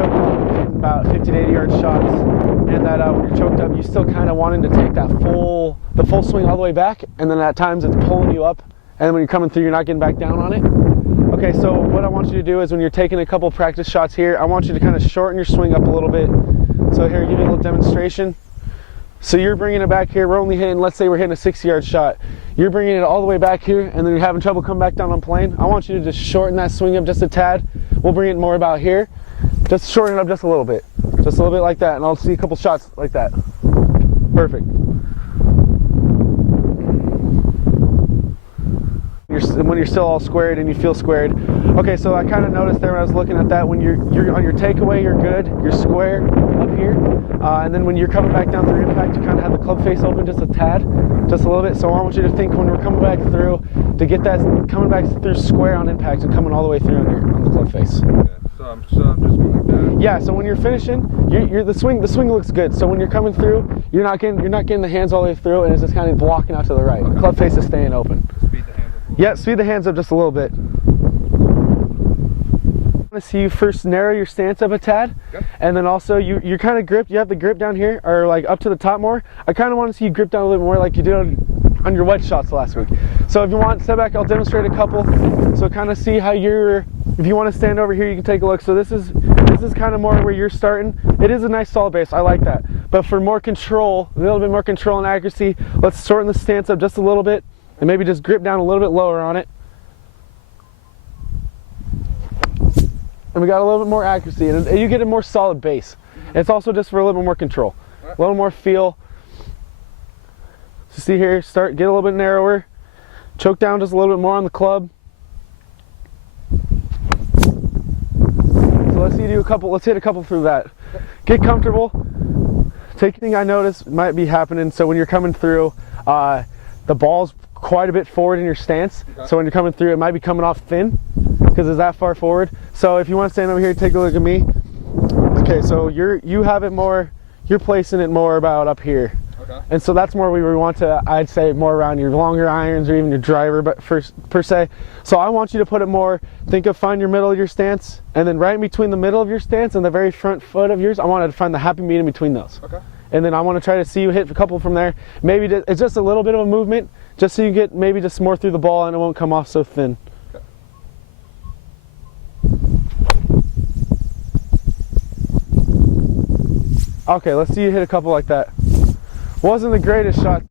choked up, hitting about 50 to 80 yard shots, and that when you're choked up, you still kind of wanting to take that the full swing all the way back, and then at times it's pulling you up, and when you're coming through, you're not getting back down on it. Okay, so what I want you to do is when you're taking a couple practice shots here, I want you to kind of shorten your swing up a little bit. So here, give you a little demonstration. So you're bringing it back here, we're only hitting, let's say we're hitting a 60-yard shot. You're bringing it all the way back here, and then you're having trouble coming back down on plane. I want you to just shorten that swing up just a tad. We'll bring it more about here. Just shorten it up just a little bit. Just a little bit like that, and I'll see a couple shots like that. Perfect. When you're still all squared and you feel squared. Okay, so I kind of noticed there when I was looking at that, when you're on your takeaway, you're good, you're square up here, and then when you're coming back down through impact, you kind of have the club face open just a tad, just a little bit. So I want you to think when we're coming back through, to get that coming back through square on impact and coming all the way through on the club face. Okay. So I'm just going like that. Yeah. So when you're finishing, the swing looks good. So when you're coming through, you're not getting the hands all the way through, and it's just kind of blocking out to the right. Okay. Club face is staying open. Speed the hands up. Yeah, speed the hands up just a little bit. I want to see you first narrow your stance up a tad, okay. And then also you're kind of gripped. You have the grip down here, or like up to the top more. I kind of want to see you grip down a little bit more, like you did on your wedge shots last week. So if you want, step back. I'll demonstrate a couple. So kind of see how if you want to stand over here, you can take a look. So this is kind of more where you're starting. It is a nice solid base. I like that. But for more control, a little bit more control and accuracy, let's shorten the stance up just a little bit. And maybe just grip down a little bit lower on it. And we got a little bit more accuracy, and you get a more solid base. It's also just for a little bit more control, a little more feel. So see here, get a little bit narrower, choke down just a little bit more on the club. So let's hit a couple through that. Get comfortable. Take anything I notice might be happening. So when you're coming through, the ball's quite a bit forward in your stance. Okay. So when you're coming through, it might be coming off thin because it's that far forward. So if you want to stand over here, take a look at me. Okay, so you have it more, you're placing it more about up here. Okay. And so that's more where we want to, I'd say, more around your longer irons or even your driver, but per se. So I want you to put it more, find your middle of your stance, and then right in between the middle of your stance and the very front foot of yours, I want to find the happy medium between those. Okay. And then I want to try to see you hit a couple from there. Maybe it's just a little bit of a movement, just so you get maybe just more through the ball and it won't come off so thin. Okay. Okay, let's see you hit a couple like that. Wasn't the greatest shot.